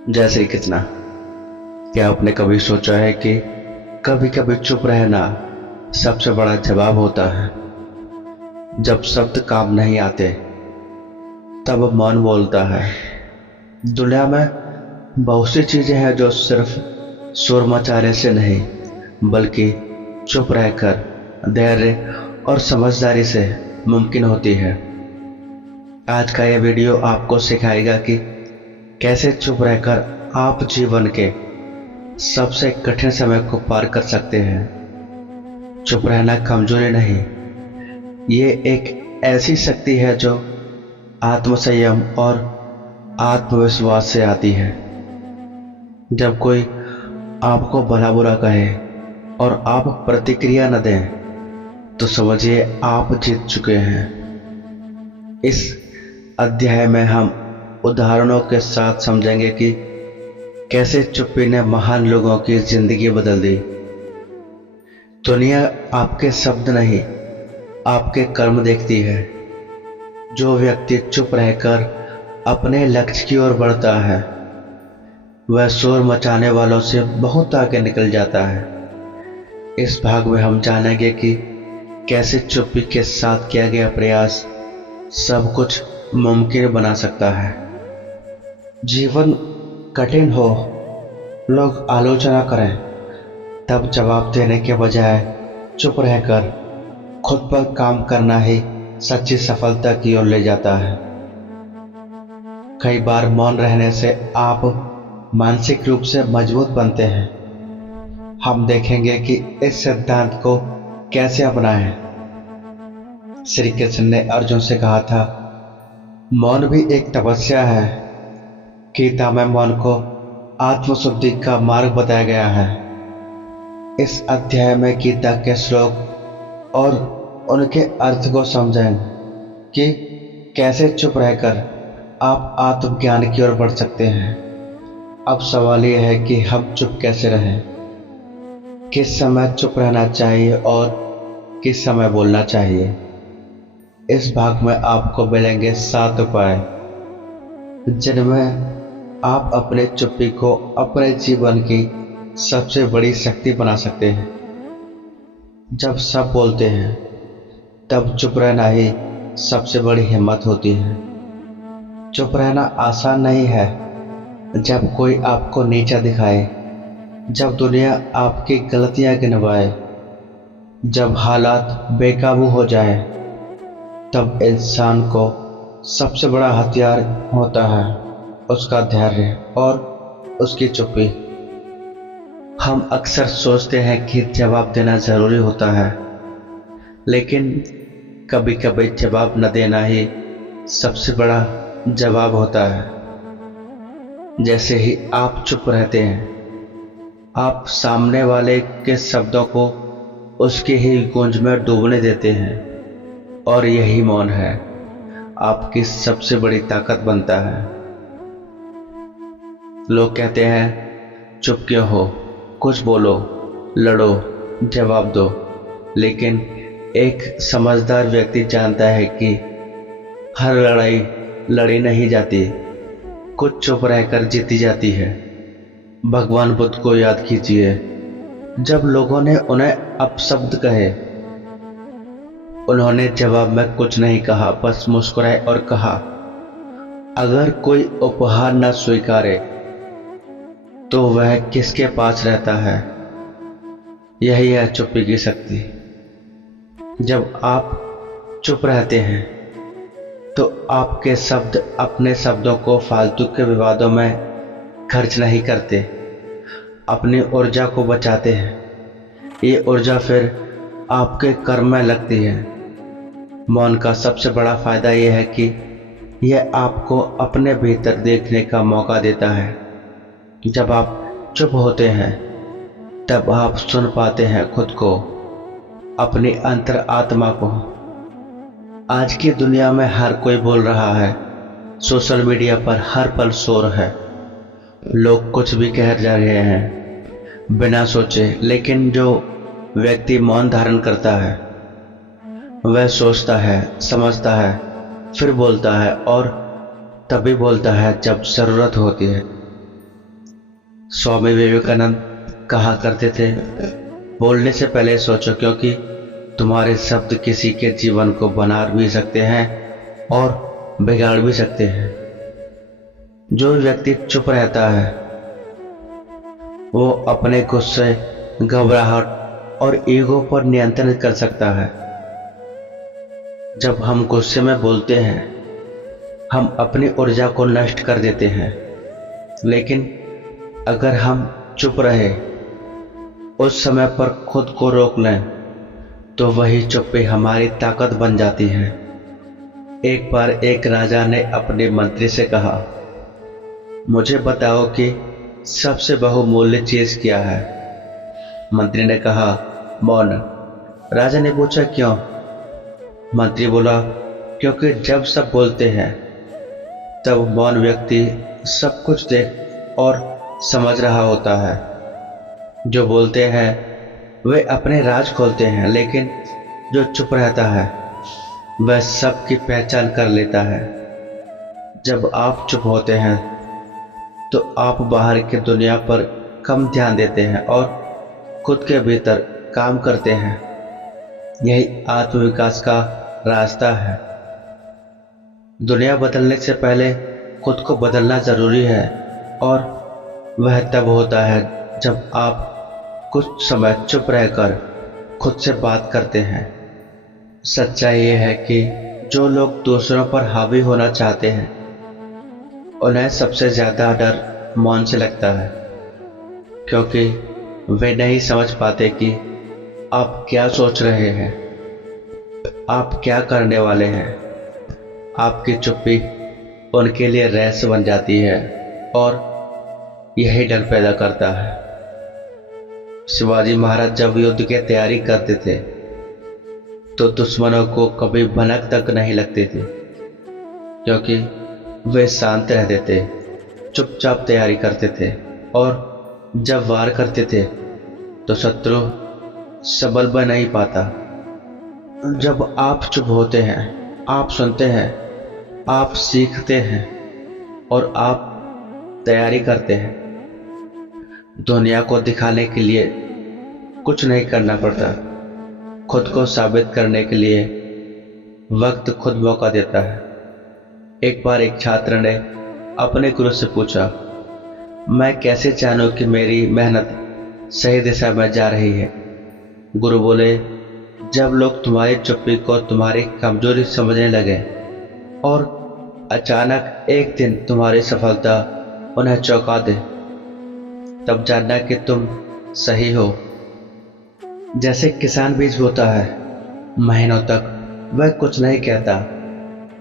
जय श्री कृष्णा। क्या आपने कभी सोचा है कि कभी कभी चुप रहना सबसे बड़ा जवाब होता है। जब शब्द काम नहीं आते तब मौन बोलता है। दुनिया में बहुत सी चीजें हैं जो सिर्फ शोर मचाने से नहीं बल्कि चुप रहकर धैर्य और समझदारी से मुमकिन होती है। आज का यह वीडियो आपको सिखाएगा कि कैसे चुप रहकर आप जीवन के सबसे कठिन समय को पार कर सकते हैं। चुप रहना कमजोरी नहीं, ये एक ऐसी शक्ति है जो आत्मसंयम और आत्मविश्वास से आती है। जब कोई आपको भला बुरा कहे और आप प्रतिक्रिया न दें तो समझिए आप जीत चुके हैं। इस अध्याय में हम उदाहरणों के साथ समझेंगे कि कैसे चुप्पी ने महान लोगों की जिंदगी बदल दी। दुनिया आपके शब्द नहीं, आपके कर्म देखती है। जो व्यक्ति चुप रहकर अपने लक्ष्य की ओर बढ़ता है वह शोर मचाने वालों से बहुत आगे निकल जाता है। इस भाग में हम जानेंगे कि कैसे चुप्पी के साथ किया गया प्रयास सब कुछ मुमकिन बना सकता है। जीवन कठिन हो, लोग आलोचना करें, तब जवाब देने के बजाय चुप रहकर खुद पर काम करना ही सच्ची सफलता की ओर ले जाता है। कई बार मौन रहने से आप मानसिक रूप से मजबूत बनते हैं। हम देखेंगे कि इस सिद्धांत को कैसे अपनाएं। श्री कृष्ण ने अर्जुन से कहा था, मौन भी एक तपस्या है। गीता में मौन को आत्मशुद्धि का मार्ग बताया गया है। इस अध्याय में गीता के श्लोक और उनके अर्थ को समझें कि कैसे चुप रहकर आप आत्मज्ञान की ओर बढ़ सकते हैं। अब सवाल यह है कि हम चुप कैसे रहें, किस समय चुप रहना चाहिए और किस समय बोलना चाहिए। इस भाग में आपको मिलेंगे 7 उपाय जिनमें आप अपने चुप्पी को अपने जीवन की सबसे बड़ी शक्ति बना सकते हैं। जब सब बोलते हैं तब चुप रहना ही सबसे बड़ी हिम्मत होती है। चुप रहना आसान नहीं है। जब कोई आपको नीचा दिखाए, जब दुनिया आपकी गलतियां गिनवाए, जब हालात बेकाबू हो जाए, तब इंसान को सबसे बड़ा हथियार होता है उसका धैर्य और उसकी चुप्पी। हम अक्सर सोचते हैं कि जवाब देना जरूरी होता है, लेकिन कभी कभी जवाब न देना ही सबसे बड़ा जवाब होता है। जैसे ही आप चुप रहते हैं, आप सामने वाले के शब्दों को उसकी ही गूंज में डूबने देते हैं, और यही मौन है आपकी सबसे बड़ी ताकत बनता है। लोग कहते हैं चुप क्यों हो, कुछ बोलो, लड़ो, जवाब दो, लेकिन एक समझदार व्यक्ति जानता है कि हर लड़ाई लड़ी नहीं जाती, कुछ चुप रहकर जीती जाती है। भगवान बुद्ध को याद कीजिए, जब लोगों ने उन्हें अपशब्द कहे उन्होंने जवाब में कुछ नहीं कहा, बस मुस्कुराए और कहा, अगर कोई उपहार न स्वीकारे तो वह किसके पास रहता है। यही है चुप्पी की शक्ति। जब आप चुप रहते हैं तो आपके शब्द अपने शब्दों को फालतू के विवादों में खर्च नहीं करते, अपनी ऊर्जा को बचाते हैं। ये ऊर्जा फिर आपके कर्म में लगती है। मौन का सबसे बड़ा फायदा यह है कि यह आपको अपने भीतर देखने का मौका देता है। जब आप चुप होते हैं तब आप सुन पाते हैं खुद को, अपनी अंतर आत्मा को। आज की दुनिया में हर कोई बोल रहा है, सोशल मीडिया पर हर पल शोर है, लोग कुछ भी कह जा रहे हैं बिना सोचे। लेकिन जो व्यक्ति मौन धारण करता है वह सोचता है, समझता है, फिर बोलता है, और तभी बोलता है जब जरूरत होती है। स्वामी विवेकानंद कहा करते थे, बोलने से पहले सोचो, क्योंकि तुम्हारे शब्द किसी के जीवन को बना भी सकते हैं और बिगाड़ भी सकते हैं। जो व्यक्ति चुप रहता है वो अपने गुस्से, घबराहट और ईगो पर नियंत्रण कर सकता है। जब हम गुस्से में बोलते हैं हम अपनी ऊर्जा को नष्ट कर देते हैं, लेकिन अगर हम चुप रहे, उस समय पर खुद को रोक लें, तो वही चुप्पी हमारी ताकत बन जाती है। एक बार एक राजा ने अपने मंत्री से कहा, मुझे बताओ कि सबसे बहुमूल्य चीज क्या है। मंत्री ने कहा, मौन। राजा ने पूछा, क्यों? मंत्री बोला, क्योंकि जब सब बोलते हैं तब मौन व्यक्ति सब कुछ देख और समझ रहा होता है। जो बोलते हैं वे अपने राज खोलते हैं, लेकिन जो चुप रहता है वह सबकी पहचान कर लेता है। जब आप चुप होते हैं तो आप बाहर की दुनिया पर कम ध्यान देते हैं और खुद के भीतर काम करते हैं। यही आत्मविकास का रास्ता है। दुनिया बदलने से पहले खुद को बदलना जरूरी है, और वह तब होता है जब आप कुछ समय चुप रहकर खुद से बात करते हैं। सच्चाई यह है कि जो लोग दूसरों पर हावी होना चाहते हैं उन्हें सबसे ज्यादा डर मौन से लगता है, क्योंकि वे नहीं समझ पाते कि आप क्या सोच रहे हैं, आप क्या करने वाले हैं। आपकी चुप्पी उनके लिए रहस्य बन जाती है और यही डर पैदा करता है। शिवाजी महाराज जब युद्ध की तैयारी करते थे तो दुश्मनों को कभी भनक तक नहीं लगती थी, क्योंकि वे शांत रहते थे, चुपचाप तैयारी करते थे, और जब वार करते थे तो शत्रु सबल बन नहीं पाता। जब आप चुप होते हैं, आप सुनते हैं, आप सीखते हैं और आप तैयारी करते हैं। दुनिया को दिखाने के लिए कुछ नहीं करना पड़ता, खुद को साबित करने के लिए वक्त खुद मौका देता है। एक बार एक छात्र ने अपने गुरु से पूछा, मैं कैसे जानूं कि मेरी मेहनत सही दिशा में जा रही है? गुरु बोले, जब लोग तुम्हारी चुप्पी को तुम्हारी कमजोरी समझने लगे और अचानक एक दिन तुम्हारी सफलता उन्हें चौंका दे, तब जानना कि तुम सही हो। जैसे किसान बीज बोता है, महीनों तक वह कुछ नहीं कहता,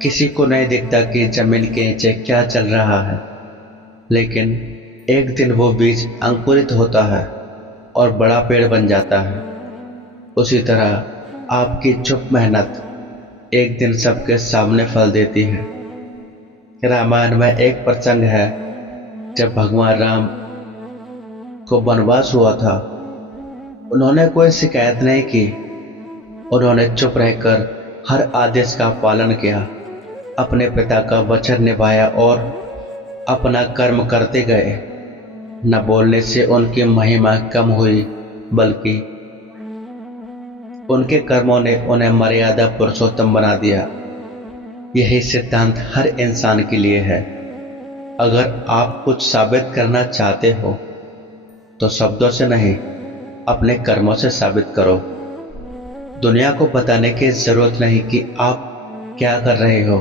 किसी को नहीं दिखता कि जमीन के नीचे क्या चल रहा है, लेकिन एक दिन वो बीज अंकुरित होता है और बड़ा पेड़ बन जाता है। उसी तरह आपकी चुप मेहनत एक दिन सबके सामने फल देती है। रामायण में एक प्रसंग है जब भगवान राम को वनवास हुआ था। उन्होंने कोई शिकायत नहीं की, उन्होंने चुप रहकर हर आदेश का पालन किया, अपने पिता का वचन निभाया और अपना कर्म करते गए। न बोलने से उनकी महिमा कम हुई, बल्कि उनके कर्मों ने उन्हें मर्यादा पुरुषोत्तम बना दिया। यही सिद्धांत हर इंसान के लिए है। अगर आप कुछ साबित करना चाहते हो तो शब्दों से नहीं, अपने कर्मों से साबित करो। दुनिया को बताने की जरूरत नहीं कि आप क्या कर रहे हो।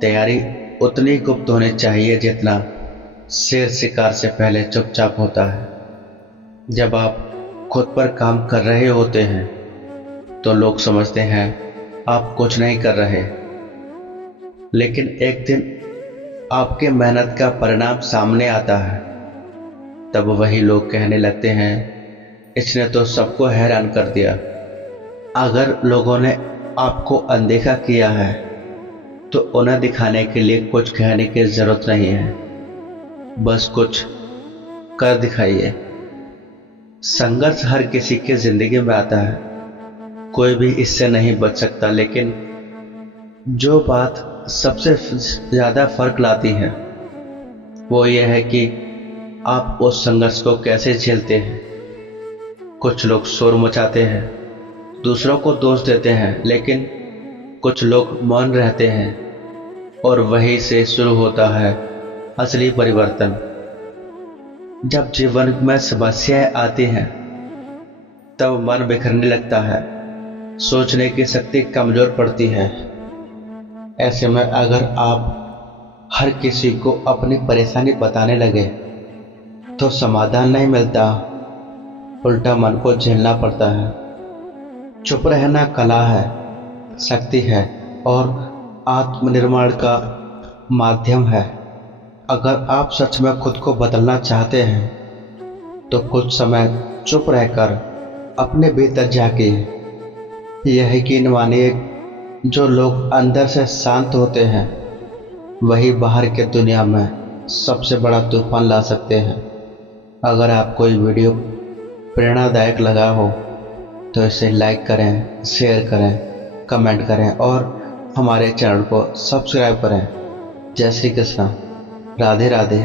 तैयारी उतनी गुप्त होनी चाहिए जितना शेर शिकार से पहले चुपचाप होता है। जब आप खुद पर काम कर रहे होते हैं तो लोग समझते हैं आप कुछ नहीं कर रहे, लेकिन एक दिन आपके मेहनत का परिणाम सामने आता है, तब वही लोग कहने लगते हैं, इसने तो सबको हैरान कर दिया। अगर लोगों ने आपको अनदेखा किया है तो उन्हें दिखाने के लिए कुछ कहने की जरूरत नहीं है, बस कुछ कर दिखाइए। संघर्ष हर किसी की जिंदगी में आता है, कोई भी इससे नहीं बच सकता, लेकिन जो बात सबसे ज्यादा फर्क लाती है वो ये है कि आप उस संघर्ष को कैसे झेलते हैं? कुछ लोग शोर मचाते हैं, दूसरों को दोष देते हैं, लेकिन कुछ लोग मौन रहते हैं और वहीं से शुरू होता है असली परिवर्तन। जब जीवन में समस्याएं आती हैं तब मन बिखरने लगता है, सोचने की शक्ति कमजोर पड़ती है। ऐसे में अगर आप हर किसी को अपनी परेशानी बताने लगे तो समाधान नहीं मिलता, उल्टा मन को झेलना पड़ता है। चुप रहना कला है, शक्ति है और आत्मनिर्माण का माध्यम है। अगर आप सच में खुद को बदलना चाहते हैं तो कुछ समय चुप रहकर अपने भीतर झांकिए। यह यकीन मानिए, जो लोग अंदर से शांत होते हैं वही बाहर के दुनिया में सबसे बड़ा तूफान ला सकते हैं। अगर आपको ये वीडियो प्रेरणादायक लगा हो तो इसे लाइक करें, शेयर करें, कमेंट करें और हमारे चैनल को सब्सक्राइब करें। जय श्री कृष्ण। राधे राधे।